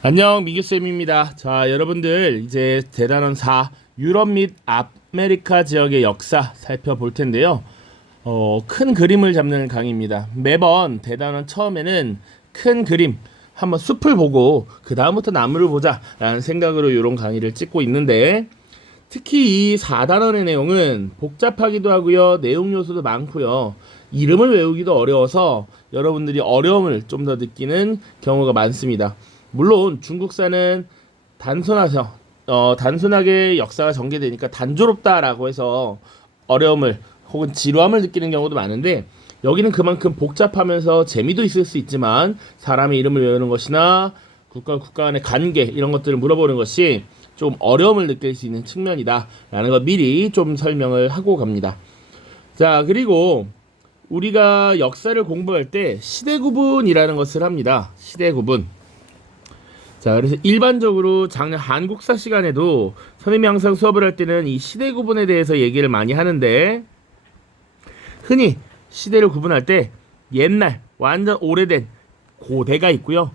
안녕, 미규쌤입니다. 자, 여러분들 이제 대단원 4 유럽 및 아메리카 지역의 역사 살펴볼 텐데요. 큰 그림을 잡는 강의입니다. 매번 대단원 처음에는 큰 그림, 한번 숲을 보고 그 다음부터 나무를 보자 라는 생각으로 이런 강의를 찍고 있는데, 특히 이 4단원의 내용은 복잡하기도 하고요, 내용 요소도 많고요, 이름을 외우기도 어려워서 여러분들이 어려움을 좀 더 느끼는 경우가 많습니다. 물론 중국사는 단순하게 역사가 전개되니까 단조롭다라고 해서 어려움을 혹은 지루함을 느끼는 경우도 많은데, 여기는 그만큼 복잡하면서 재미도 있을 수 있지만 사람의 이름을 외우는 것이나 국가 간의 관계 이런 것들을 물어보는 것이 좀 어려움을 느낄 수 있는 측면이다 라는 걸 미리 좀 설명을 하고 갑니다. 자, 그리고 우리가 역사를 공부할 때 시대 구분이라는 것을 합니다. 시대 구분. 자, 그래서 일반적으로 작년 한국사 시간에도 선생님이 항상 수업을 할 때는 이 시대 구분에 대해서 얘기를 많이 하는데, 흔히 시대를 구분할 때 옛날, 완전 오래된 고대가 있고요.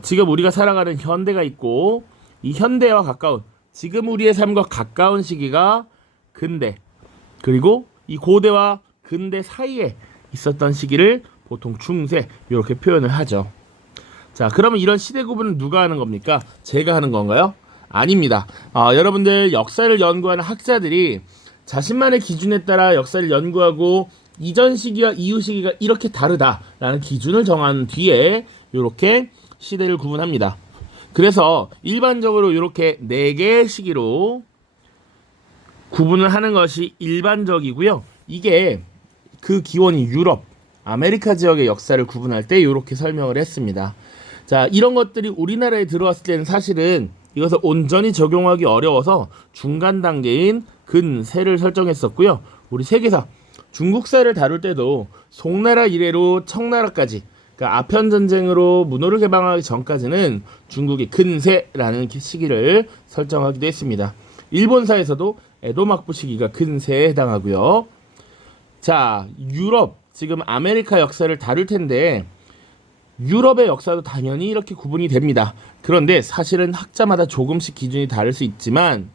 지금 우리가 살아가는 현대가 있고, 이 현대와 가까운, 지금 우리의 삶과 가까운 시기가 근대, 그리고 이 고대와 근대 사이에 있었던 시기를 보통 중세 이렇게 표현을 하죠. 자, 그러면 이런 시대 구분은 누가 하는 겁니까? 제가 하는 건가요? 아닙니다. 여러분들 역사를 연구하는 학자들이 자신만의 기준에 따라 역사를 연구하고 이전 시기와 이후 시기가 이렇게 다르다라는 기준을 정한 뒤에 이렇게 시대를 구분합니다. 그래서 일반적으로 이렇게 4개의 시기로 구분을 하는 것이 일반적이고요. 이게 그 기원이 유럽, 아메리카 지역의 역사를 구분할 때 이렇게 설명을 했습니다. 자, 이런 것들이 우리나라에 들어왔을 때는 사실은 이것을 온전히 적용하기 어려워서 중간 단계인 근세를 설정했었고요. 우리 세계사, 중국사를 다룰 때도 송나라 이래로 청나라까지, 그러니까 아편전쟁으로 문호를 개방하기 전까지는 중국의 근세라는 시기를 설정하기도 했습니다. 일본사에서도 에도 막부 시기가 근세에 해당하고요. 자, 유럽, 지금 아메리카 역사를 다룰 텐데 유럽의 역사도 당연히 이렇게 구분이 됩니다. 그런데 사실은 학자마다 조금씩 기준이 다를 수 있지만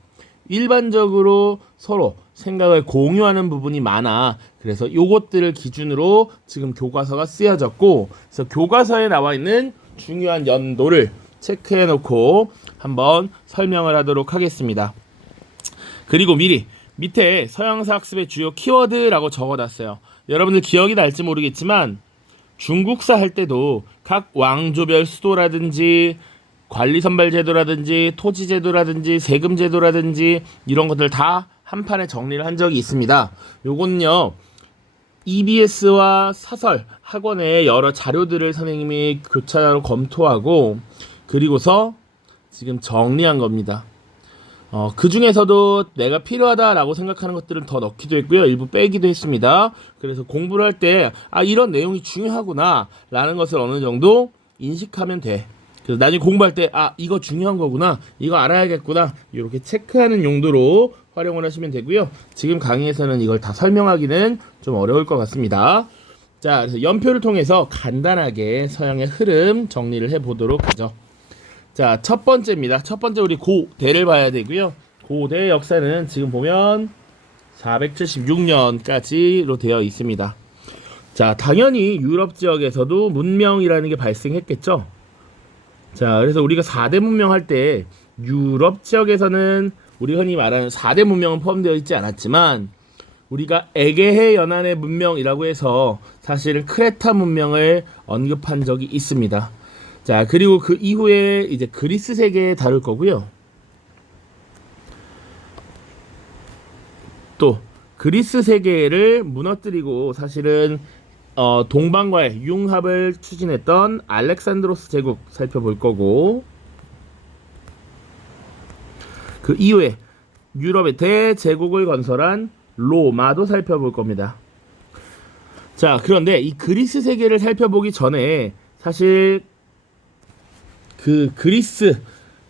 일반적으로 서로 생각을 공유하는 부분이 많아. 그래서 요것들을 기준으로 지금 교과서가 쓰여졌고, 그래서 교과서에 나와 있는 중요한 연도를 체크해 놓고 한번 설명을 하도록 하겠습니다. 그리고 미리 밑에 서양사 학습의 주요 키워드라고 적어놨어요. 여러분들 기억이 날지 모르겠지만 중국사 할 때도 각 왕조별 수도라든지 관리선발제도라든지 토지제도라든지 세금제도라든지 이런 것들 다 한 판에 정리를 한 적이 있습니다. 요거는요, EBS와 사설 학원의 여러 자료들을 선생님이 교차로 검토하고 그리고서 지금 정리한 겁니다. 그 중에서도 내가 필요하다라고 생각하는 것들은 더 넣기도 했고요, 일부 빼기도 했습니다. 그래서 공부를 할 때 이런 내용이 중요하구나 라는 것을 어느 정도 인식하면 돼. 그래서 나중에 공부할 때 이거 중요한 거구나, 이거 알아야겠구나, 이렇게 체크하는 용도로 활용을 하시면 되고요. 지금 강의에서는 이걸 다 설명하기는 좀 어려울 것 같습니다. 자, 그래서 연표를 통해서 간단하게 서양의 흐름 정리를 해보도록 하죠. 자, 첫 번째입니다. 첫 번째 우리 고대를 봐야 되고요. 고대 역사는 지금 보면 476년까지로 되어 있습니다. 자, 당연히 유럽 지역에서도 문명이라는 게 발생했겠죠. 자, 그래서 우리가 4대 문명 할 때 유럽 지역에서는 우리 흔히 말하는 4대 문명은 포함되어 있지 않았지만 우리가 에게해 연안의 문명이라고 해서 사실은 크레타 문명을 언급한 적이 있습니다. 자, 그리고 그 이후에 이제 그리스 세계 다룰 거고요. 또 그리스 세계를 무너뜨리고 사실은 동방과의 융합을 추진했던 알렉산드로스 제국 살펴볼 거고, 그 이후에 유럽의 대제국을 건설한 로마도 살펴볼 겁니다. 자, 그런데 이 그리스 세계를 살펴보기 전에 사실 그 그리스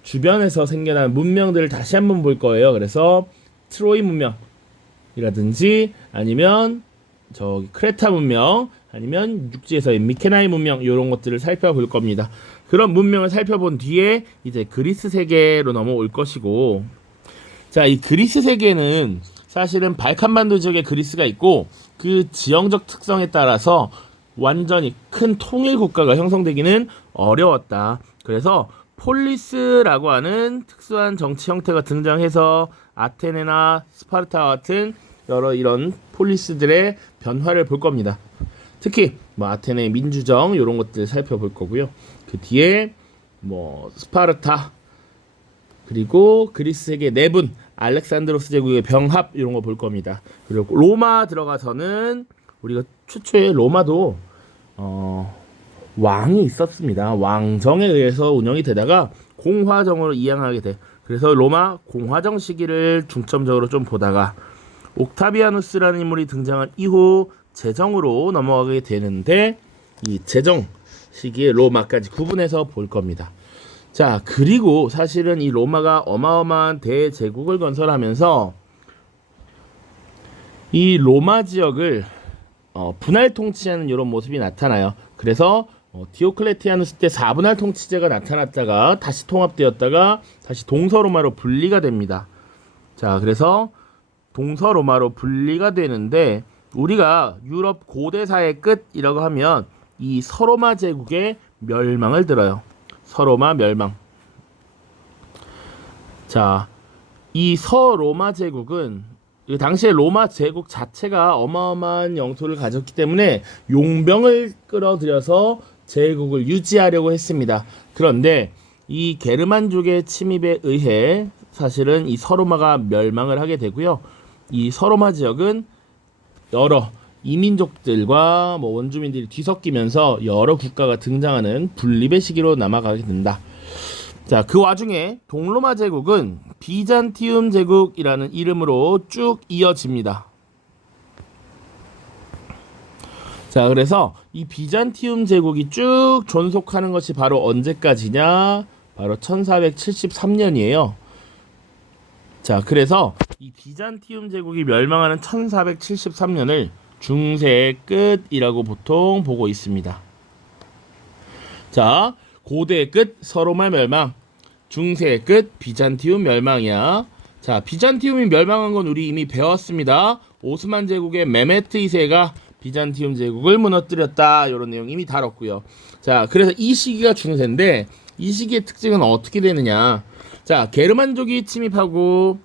주변에서 생겨난 문명들을 다시 한번 볼 거예요. 그래서 트로이 문명이라든지 아니면 저기 크레타 문명, 아니면 육지에서의 미케나이 문명 이런 것들을 살펴볼 겁니다. 그런 문명을 살펴본 뒤에 이제 그리스 세계로 넘어올 것이고, 자, 이 그리스 세계는 사실은 발칸반도 지역에 그리스가 있고 그 지형적 특성에 따라서 완전히 큰 통일 국가가 형성되기는 어려웠다. 그래서 폴리스라고 하는 특수한 정치 형태가 등장해서 아테네나 스파르타 같은 여러 이런 폴리스들의 변화를 볼 겁니다. 특히 뭐 아테네의 민주정 이런 것들 살펴볼 거고요. 그 뒤에 뭐 스파르타 그리고 그리스 세계 내분 알렉산드로스 제국의 병합 이런 거 볼 겁니다. 그리고 로마 들어가서는 우리가 최초에 로마도 왕이 있었습니다. 왕정에 의해서 운영이 되다가 공화정으로 이양하게 돼. 그래서 로마 공화정 시기를 중점적으로 좀 보다가 옥타비아누스라는 인물이 등장한 이후 제정으로 넘어가게 되는데 이 제정 시기에 로마까지 구분해서 볼 겁니다. 자, 그리고 사실은 이 로마가 어마어마한 대제국을 건설하면서 이 로마 지역을 분할 통치하는 이런 모습이 나타나요. 그래서 디오클레티아누스 때 4분할 통치제가 나타났다가 다시 통합되었다가 다시 동서로마로 분리가 됩니다. 자, 그래서 동서로마로 분리가 되는데 우리가 유럽 고대사의 끝이라고 하면 이 서로마 제국의 멸망을 들어요. 서로마 멸망. 자, 이 서로마 제국은 당시에 로마 제국 자체가 어마어마한 영토를 가졌기 때문에 용병을 끌어들여서 제국을 유지하려고 했습니다. 그런데 이 게르만족의 침입에 의해 사실은 이 서로마가 멸망을 하게 되고요. 이 서로마 지역은 여러 이민족들과 뭐 원주민들이 뒤섞이면서 여러 국가가 등장하는 분립의 시기로 남아가게 된다. 자, 그 와중에 동로마 제국은 비잔티움 제국이라는 이름으로 쭉 이어집니다. 자, 그래서 이 비잔티움 제국이 쭉 존속하는 것이 바로 언제까지냐? 바로 1473년이에요. 자, 그래서 이 비잔티움 제국이 멸망하는 1473년을 중세의 끝이라고 보통 보고 있습니다. 자, 고대의 끝 서로마 멸망, 중세의 끝 비잔티움 멸망이야. 자, 비잔티움이 멸망한 건 우리 이미 배웠습니다. 오스만 제국의 메메트 2세가 비잔티움 제국을 무너뜨렸다. 이런 내용 이미 다뤘고요. 자, 그래서 이 시기가 중세인데 이 시기의 특징은 어떻게 되느냐? 자, 게르만족이 침입하고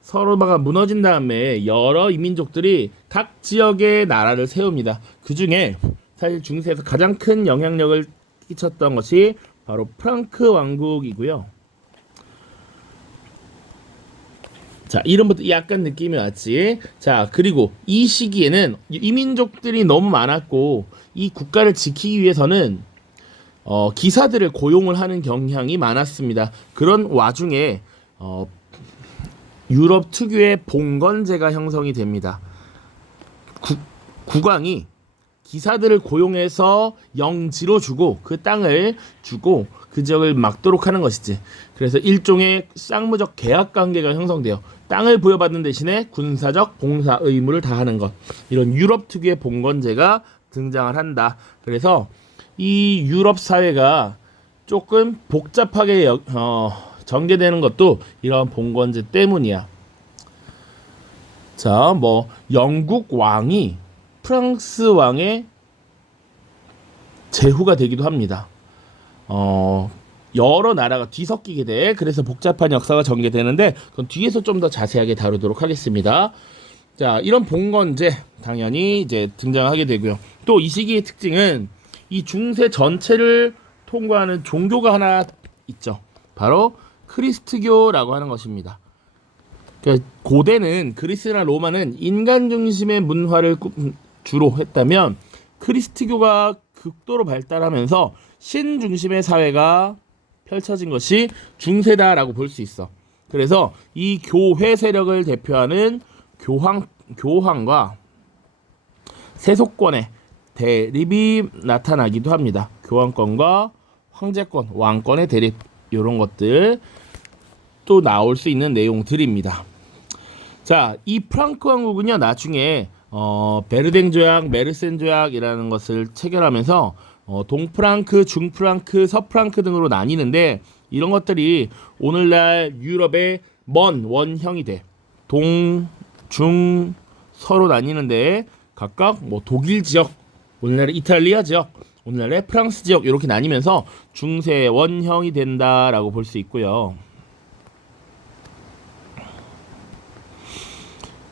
서로마가 무너진 다음에 여러 이민족들이 각 지역의 나라를 세웁니다. 그 중에 사실 중세에서 가장 큰 영향력을 끼쳤던 것이 바로 프랑크 왕국이고요. 자, 이름부터 약간 느낌이 왔지. 자, 그리고 이 시기에는 이민족들이 너무 많았고 이 국가를 지키기 위해서는 기사들을 고용을 하는 경향이 많았습니다. 그런 와중에 유럽 특유의 봉건제가 형성이 됩니다. 국왕이 기사들을 고용해서 영지로 주고 그 땅을 주고 그 지역을 막도록 하는 것이지. 그래서 일종의 쌍무적 계약 관계가 형성돼요. 땅을 부여받는 대신에 군사적 봉사 의무를 다하는 것. 이런 유럽 특유의 봉건제가 등장을 한다. 그래서 이 유럽 사회가 조금 복잡하게 전개되는 것도 이런 봉건제 때문이야. 자, 뭐 영국 왕이 프랑스 왕의 제후가 되기도 합니다. 여러 나라가 뒤섞이게 돼. 그래서 복잡한 역사가 전개되는데 그건 뒤에서 좀 더 자세하게 다루도록 하겠습니다. 자, 이런 봉건제 당연히 이제 등장하게 되고요. 또 이 시기의 특징은 이 중세 전체를 통과하는 종교가 하나 있죠. 바로 크리스트교라고 하는 것입니다. 그러니까 고대는 그리스나 로마는 인간 중심의 문화를 주로 했다면 크리스트교가 극도로 발달하면서 신 중심의 사회가 펼쳐진 것이 중세다라고 볼 수 있어. 그래서 이 교회 세력을 대표하는 교황과 세속권의 대립이 나타나기도 합니다. 교황권과 황제권, 왕권의 대립 이런 것들 또 나올 수 있는 내용들입니다. 자, 이 프랑크 왕국은요 나중에 베르댕 조약, 메르센 조약이라는 것을 체결하면서 동프랑크, 중프랑크, 서프랑크 등으로 나뉘는데 이런 것들이 오늘날 유럽의 먼 원형이 돼. 동, 중, 서로 나뉘는데 각각 뭐 독일 지역, 오늘날의 이탈리아 지역, 오늘날의 프랑스 지역 이렇게 나뉘면서 중세 원형이 된다라고 볼 수 있고요.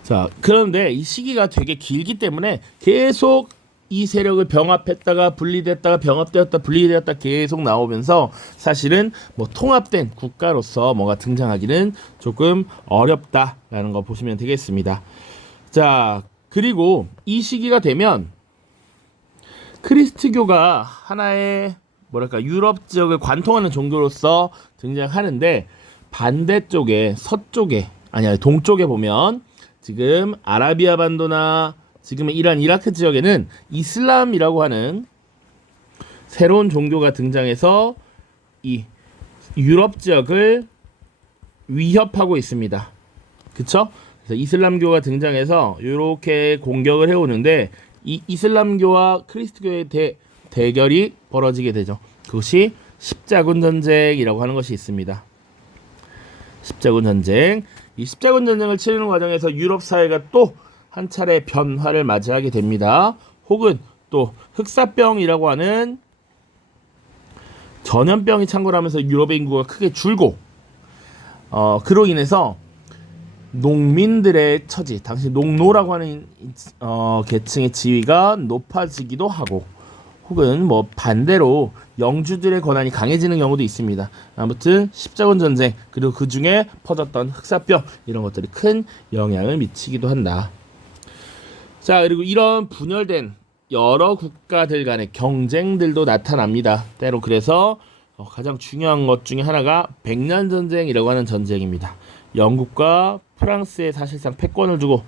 자, 그런데 이 시기가 되게 길기 때문에 계속 이 세력을 병합했다가 분리됐다가 병합되었다 분리되었다 계속 나오면서 사실은 뭐 통합된 국가로서 뭐가 등장하기는 조금 어렵다라는 거 보시면 되겠습니다. 자, 그리고 이 시기가 되면 크리스트교가 하나의 뭐랄까 유럽 지역을 관통하는 종교로서 등장하는데 반대쪽에 서쪽에 아니 동쪽에 보면 지금 아라비아 반도나 지금의 이란, 이라크 지역에는 이슬람이라고 하는 새로운 종교가 등장해서 이 유럽 지역을 위협하고 있습니다. 그쵸? 그래서 이슬람교가 등장해서 이렇게 공격을 해오는데 이 이슬람교와 크리스트교의 대결이 벌어지게 되죠. 그것이 십자군 전쟁이라고 하는 것이 있습니다. 십자군 전쟁. 이 십자군 전쟁을 치르는 과정에서 유럽 사회가 또 한 차례 변화를 맞이하게 됩니다. 혹은 또 흑사병이라고 하는 전염병이 창궐하면서 유럽의 인구가 크게 줄고 그로 인해서 농민들의 처지, 당시 농노라고 하는 계층의 지위가 높아지기도 하고 혹은 뭐 반대로 영주들의 권한이 강해지는 경우도 있습니다. 아무튼 십자군 전쟁 그리고 그 중에 퍼졌던 흑사병 이런 것들이 큰 영향을 미치기도 한다. 자, 그리고 이런 분열된 여러 국가들 간의 경쟁들도 나타납니다. 때로 그래서 가장 중요한 것 중에 하나가 백년 전쟁이라고 하는 전쟁입니다. 영국과 프랑스에 사실상 패권을 두고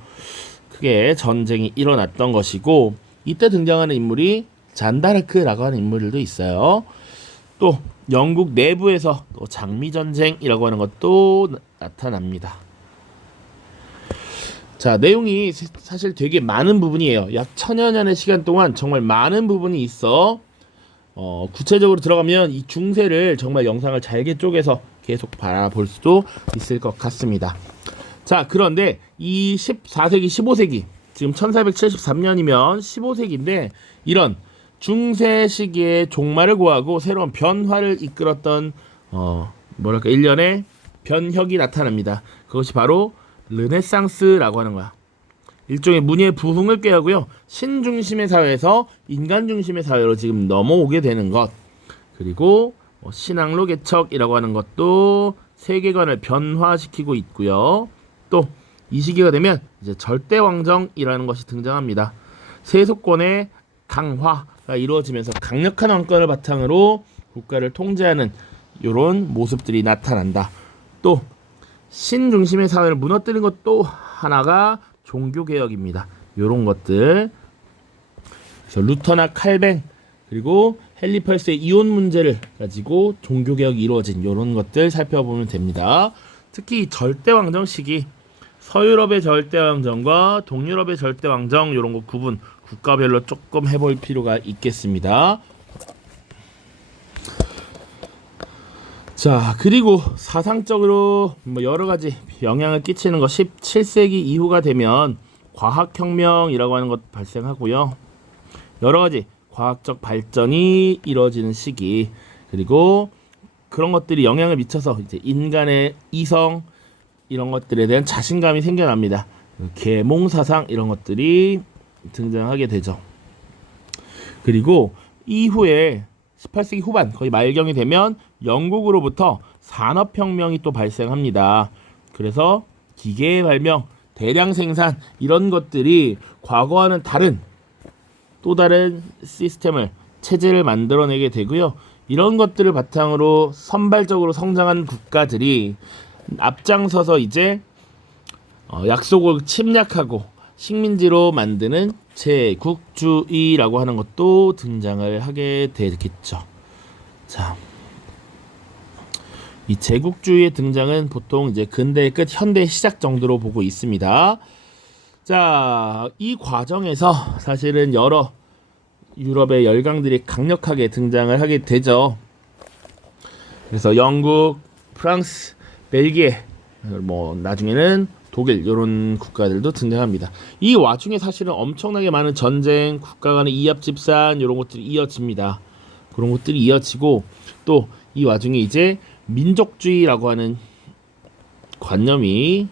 크게 전쟁이 일어났던 것이고 이때 등장하는 인물이 잔다르크라고 하는 인물들도 있어요. 또 영국 내부에서 또 장미전쟁이라고 하는 것도 나타납니다. 자, 내용이 사실 되게 많은 부분이에요. 약 1000여 년의 시간 동안 정말 많은 부분이 있어 구체적으로 들어가면 이 중세를 정말 영상을 잘게 쪼개서 계속 바라볼 수도 있을 것 같습니다. 자, 그런데 이 14세기, 15세기 지금 1473년이면 15세기인데 이런 중세 시기에 종말을 고하고 새로운 변화를 이끌었던 뭐랄까 일련의 변혁이 나타납니다. 그것이 바로 르네상스라고 하는 거야. 일종의 문예의 부흥을 꾀하고요. 신중심의 사회에서 인간 중심의 사회로 지금 넘어오게 되는 것. 그리고 신앙로 개척이라고 하는 것도 세계관을 변화시키고 있고요. 또 이 시기가 되면 이제 절대왕정이라는 것이 등장합니다. 세속권의 강화가 이루어지면서 강력한 왕권을 바탕으로 국가를 통제하는 이런 모습들이 나타난다. 또 신중심의 사회를 무너뜨린 것도 하나가 종교개혁입니다. 이런 것들. 그래서 루터나 칼뱅 그리고 헨리 8세의 이혼 문제를 가지고 종교개혁이 이루어진 이런 것들 살펴보면 됩니다. 특히 절대왕정 시기 서유럽의 절대왕정과 동유럽의 절대왕정 이런 거 구분 국가별로 조금 해볼 필요가 있겠습니다. 자, 그리고 사상적으로 뭐 여러 가지 영향을 끼치는 거 17세기 이후가 되면 과학혁명이라고 하는 것 발생하고요. 여러 가지 과학적 발전이 이루어지는 시기 그리고 그런 것들이 영향을 미쳐서 이제 인간의 이성 이런 것들에 대한 자신감이 생겨납니다. 계몽사상 이런 것들이 등장하게 되죠. 그리고 이후에 18세기 후반 거의 말경이 되면 영국으로부터 산업혁명이 또 발생합니다. 그래서 기계의 발명, 대량 생산 이런 것들이 과거와는 다른 또 다른 시스템을 체제를 만들어내게 되고요. 이런 것들을 바탕으로 선발적으로 성장한 국가들이 앞장서서 이제 약속을 침략하고 식민지로 만드는 제국주의라고 하는 것도 등장을 하게 되겠죠. 자, 이 제국주의의 등장은 보통 이제 근대의 끝, 현대의 시작 정도로 보고 있습니다. 자, 이 과정에서 사실은 여러 유럽의 열강들이 강력하게 등장을 하게 되죠. 그래서 영국, 프랑스, 벨기에, 뭐 나중에는 독일 이런 국가들도 등장합니다. 이 와중에 사실은 엄청나게 많은 전쟁, 국가 간의 이합 집산 이런 것들이 이어집니다. 그런 것들이 이어지고 또 이 와중에 이제 민족주의라고 하는 관념이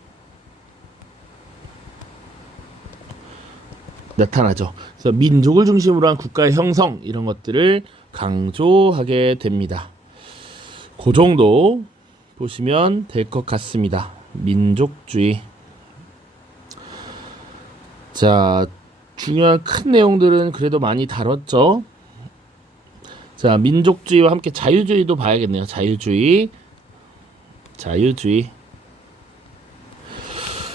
나타나죠. 그래서 민족을 중심으로 한 국가의 형성 이런 것들을 강조하게 됩니다. 그 정도 보시면 될 것 같습니다. 민족주의. 자, 중요한 큰 내용들은 그래도 많이 다뤘죠. 자, 민족주의와 함께 자유주의도 봐야겠네요. 자유주의.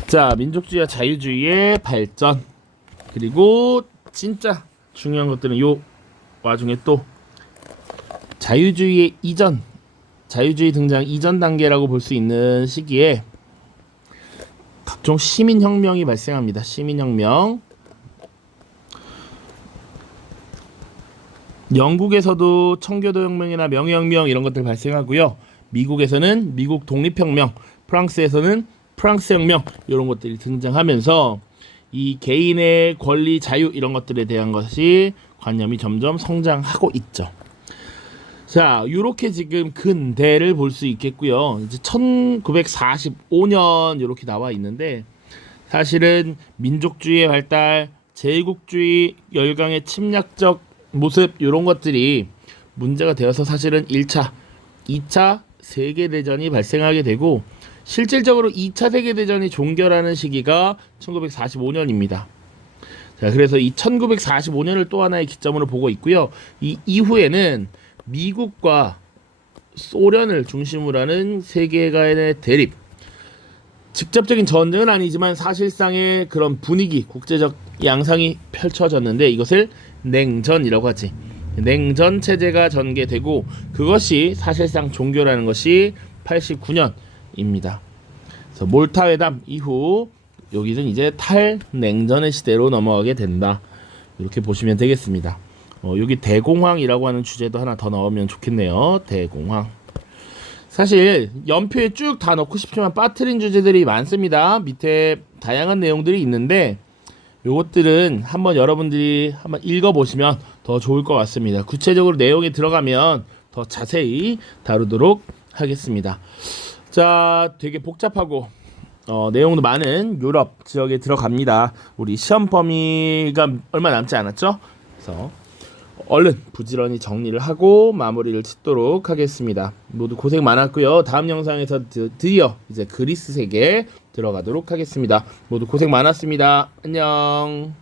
자, 민족주의와 자유주의의 발전. 그리고 진짜 중요한 것들은 요 와중에 또 자유주의의 이전, 자유주의 등장 이전 단계라고 볼 수 있는 시기에 각종 시민혁명이 발생합니다. 시민혁명. 영국에서도 청교도혁명이나 명예혁명 이런 것들 발생하고요. 미국에서는 미국 독립혁명, 프랑스에서는 프랑스혁명 이런 것들이 등장하면서 이 개인의 권리, 자유 이런 것들에 대한 것이 관념이 점점 성장하고 있죠. 자, 이렇게 지금 근대를 볼 수 있겠고요. 이제 1945년 이렇게 나와 있는데 사실은 민족주의의 발달, 제국주의 열강의 침략적 모습 이런 것들이 문제가 되어서 사실은 1차, 2차 세계대전이 발생하게 되고 실질적으로 2차 세계대전이 종결하는 시기가 1945년입니다. 자, 그래서 이 1945년을 또 하나의 기점으로 보고 있고요. 이 이후에는 미국과 소련을 중심으로 하는 세계 간의 대립, 직접적인 전쟁은 아니지만 사실상의 그런 분위기, 국제적 양상이 펼쳐졌는데 이것을 냉전이라고 하지. 냉전 체제가 전개되고 그것이 사실상 종교라는 것이 89년입니다. 그래서 몰타 회담 이후 여기는 이제 탈냉전의 시대로 넘어가게 된다. 이렇게 보시면 되겠습니다. 여기 대공황이라고 하는 주제도 하나 더 넣으면 좋겠네요. 대공황. 사실 연표에 쭉 다 넣고 싶지만 빠뜨린 주제들이 많습니다. 밑에 다양한 내용들이 있는데 요것들은 한번 여러분들이 한번 읽어보시면 더 좋을 것 같습니다. 구체적으로 내용에 들어가면 더 자세히 다루도록 하겠습니다. 자, 되게 복잡하고 내용도 많은 유럽 지역에 들어갑니다. 우리 시험 범위가 얼마 남지 않았죠? 그래서 얼른 부지런히 정리를 하고 마무리를 짓도록 하겠습니다. 모두 고생 많았고요. 다음 영상에서 드디어 이제 그리스 세계 들어가도록 하겠습니다. 모두 고생 많았습니다. 안녕.